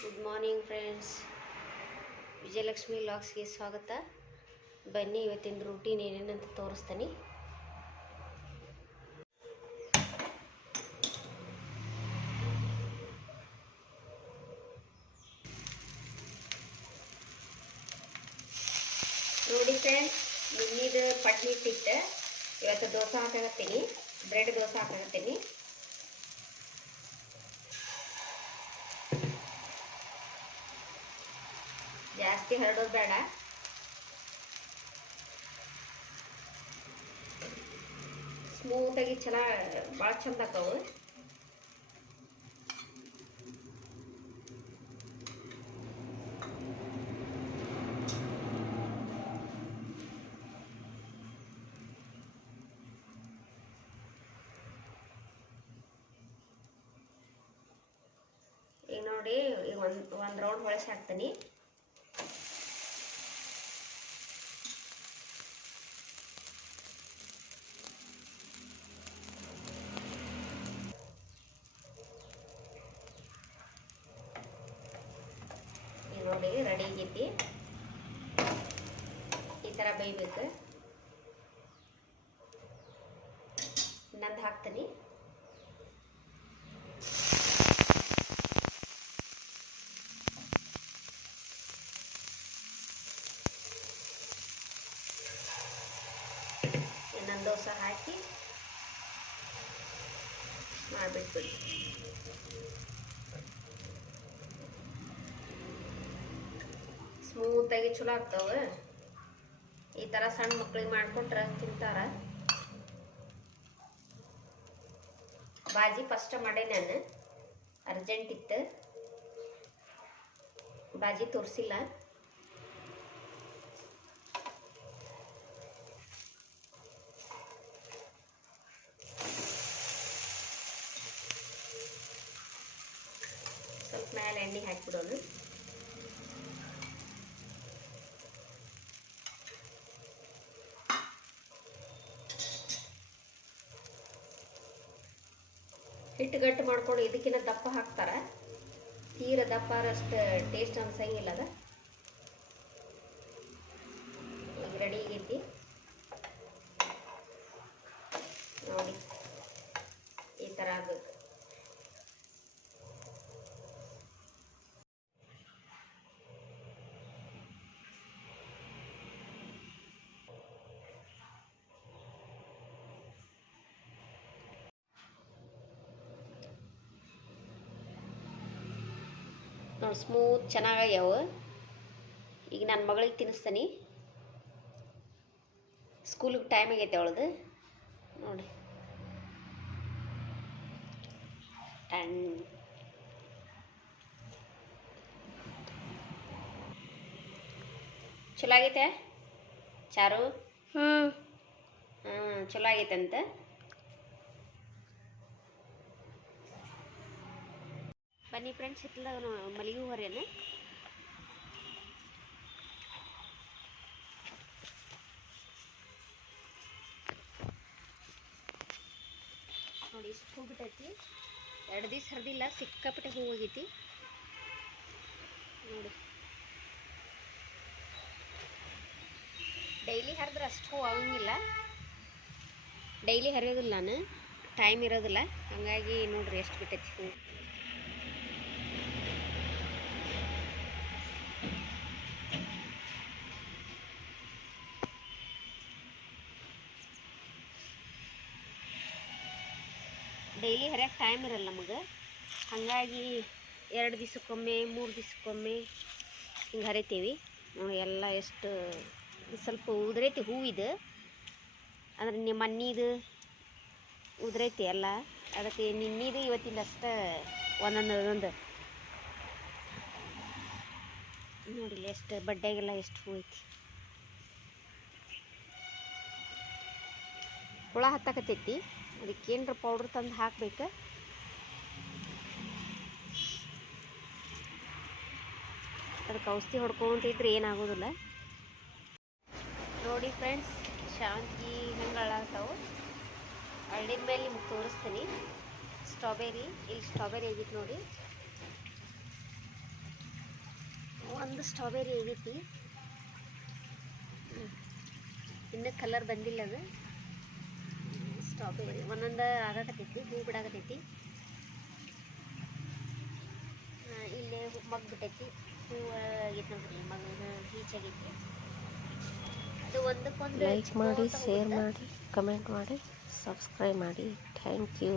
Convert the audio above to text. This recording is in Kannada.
ಗುಡ್ ಮಾರ್ನಿಂಗ್ ಫ್ರೆಂಡ್ಸ್, ವಿಜಯಲಕ್ಷ್ಮಿ ಲಾಗ್ಸ್ಗೆ ಸ್ವಾಗತ. ಬನ್ನಿ ಇವತ್ತಿನ ರೂಟೀನ್ ಏನೇನಂತ ತೋರಿಸ್ತೀನಿ. ನೋಡಿ ಫ್ರೆಂಡ್ಸ್, ನಿನ್ನಿದು ಪಟ್ನಿ ಇಟ್ಟಿತ್ತು. ಇವತ್ತು ದೋಸೆ ಹಾಕಾಕತ್ತೀನಿ, ಬ್ರೆಡ್ ದೋಸೆ ಹಾಕಾಕತ್ತೀನಿ. ಜಾಸ್ತಿ ಹರಡೋದು ಬೇಡ. ಸ್ಮೂತಾಗಿ ಭಾಳ ಚಂದ ಆಕವು. ಈಗ ನೋಡಿ, ಈಗ ಒಂದು ರೌಂಡ್ ಹೊಳಸಿ ಹಾಕ್ತೀನಿ. ನೋಡಿ ರೆಡಿ ಆಗೈತಿ. ಈ ಥರ ಬೇಯಬೇಕು. ಇನ್ನೊಂದು ಹಾಕ್ತೀನಿ. ಇನ್ನೊಂದು ದೋಸೆ ಹಾಕಿ ಮಾಡಿಬಿಟ್ಬಿಡಿ. ಸ್ಮೂತಾಗಿ ಚಲೋ ಆಗ್ತಾವೆ. ಈ ಥರ ಸಣ್ಣ ಮಕ್ಳಿಗೆ ಮಾಡಿಕೊಟ್ರೆ ತಿಂತಾರ. ಬಾಜಿ ಫಸ್ಟ್ ಮಾಡೇ ನಾನು, ಅರ್ಜೆಂಟ್ ಇತ್ತು, ಬಾಜಿ ತೋರಿಸಿಲ್ಲ. ಸ್ವಲ್ಪ ಮೇಲೆ ಎಣ್ಣೆ ಹಾಕಿಬಿಡೋದು. ಹಿಟ್ಟು ಗಟ್ಟಿ ಮಾಡ್ಕೊಂಡು ಇದಕ್ಕಿಂತ ದಪ್ಪ ಹಾಕ್ತಾರೆ. ತೀರ ದಪ್ಪ ಅಷ್ಟು ಟೇಸ್ಟ್ ಅನ್ಸಂಗಿಲ್ಲ. ಅದ ಈಗ ರೆಡಿ ಆಗೈತಿ ನೋಡಿ. ಈ ಥರ ಆಗಬೇಕು. ನೋಡಿ ಸ್ಮೂತ್ ಚೆನ್ನಾಗ್ಯಾವ. ಈಗ ನನ್ನ ಮಗಳಿಗೆ ತಿನ್ನಿಸ್ತೀನಿ. ಸ್ಕೂಲಿಗೆ ಟೈಮ್ ಆಗೈತೆ ಅವಳದು. ನೋಡಿ ಚಲೋ ಆಗೈತೆ ಚಾರು? ಚಲೋ ಆಗೈತೆ ಅಂತ. ಬನ್ನಿ ಫ್ರೆಂಡ್ಸ್, ಹಿತ್ತಲಾಗ ಮಲ್ಲಿಗೆ ಹೂ ಹರಿಯೋಣ. ನೋಡಿ ಇಷ್ಟು ಹೂ ಬಿಟ್ಟೈತಿ. 2 ದಿವಸ ಹರಿದಿಲ್ಲ, ಸಿಕ್ಕಾಪಟ್ಟೆ ಹೂ ಹೋಗೈತಿ ನೋಡಿ. ಡೈಲಿ ಹರಿದ್ರೆ ಅಷ್ಟು ಹೂ ಆಗಂಗಿಲ್ಲ. ಡೈಲಿ ಹರಿಯೋದಿಲ್ಲ ನಾನು, ಟೈಮ್ ಇರೋದಿಲ್ಲ. ಹಾಗಾಗಿ ನೋಡ್ರಿ ಎಷ್ಟು ಬಿಟ್ಟೈತಿ ಹೂ. ಡೈಲಿ ಹರಿಯೋಕೆ ಟೈಮ್ ಇರಲ್ಲ ನಮಗೆ. ಹಾಗಾಗಿ 2 ದಿವಸಕ್ಕೊಮ್ಮೆ 3 ದಿವಸಕ್ಕೊಮ್ಮೆ ಹಿಂಗೆ ಹರಿತೀವಿ ನೋಡಿ. ಎಲ್ಲ ಎಷ್ಟು ಸ್ವಲ್ಪ ಉದುರೈತಿ ಹೂವಿದು, ಅಂದ್ರೆ ನಿಮ್ಮ ಮಣ್ಣಿದು ಉದುರೈತಿ ಎಲ್ಲ. ಅದಕ್ಕೆ ನಿನ್ನಿದು ಇವತ್ತಿಂದ ಅಷ್ಟೇ ಒಂದೊಂದು ನೋಡಿಲ್ಲ ಎಷ್ಟು ಬಡ್ಡೆಗೆಲ್ಲ ಎಷ್ಟು ಹೂ ಐತಿ. ಹುಳ ಹತ್ತಕತ್ತೈತಿ, ಅದಕ್ಕೇನರ ಪೌಡ್ರ್ ತಂದು ಹಾಕ್ಬೇಕು. ಅದಕ್ಕೆ ಔಷಧಿ ಹೊಡ್ಕೊಂತಿದ್ರೆ ಏನಾಗೋದಿಲ್ಲ. ನೋಡಿ ಫ್ರೆಂಡ್ಸ್, ಶಾವಂತಿಗೆ ಹೆಂಗೆ ಅಳಾಗ್ತಾವೆ. ಅಳ್ಳಿದ ಮೇಲೆ ನಿಮ್ಗೆ ತೋರಿಸ್ತೀನಿ. ಸ್ಟ್ರಾಬೆರಿ, ಇಲ್ಲಿ ಸ್ಟ್ರಾಬೆರಿ ಆಗಿತ್ತು ನೋಡಿ. ಒಂದು ಸ್ಟ್ರಾಬೆರಿ ಆಗೈತಿ, ಇನ್ನೂ ಕಲರ್ ಬಂದಿಲ್ಲ. ಅದು ಸ್ಟ್ರಾಬೆರಿ ಒಂದೊಂದು ಆಗಕತ್ತೈತಿ, ಹೂ ಬಿಡಾಕತ್ತೈತಿ. ಇಲ್ಲೇ ಮಗ್ ಬಿಟ್ಟೈತಿ, ಹೂವು ಆಗೈತಿ ನೋಡ್ರಿ, ಮಗ್ ಹೀಚಾಗೈತಿ. ಅದು ಒಂದಕ್ಕೊಂದು ಲೈಕ್ ಮಾಡಿ, ಶೇರ್ ಮಾಡಿ, ಕಮೆಂಟ್ ಮಾಡಿ, ಸಬ್ಸ್ಕ್ರೈಬ್ ಮಾಡಿ. Thank you.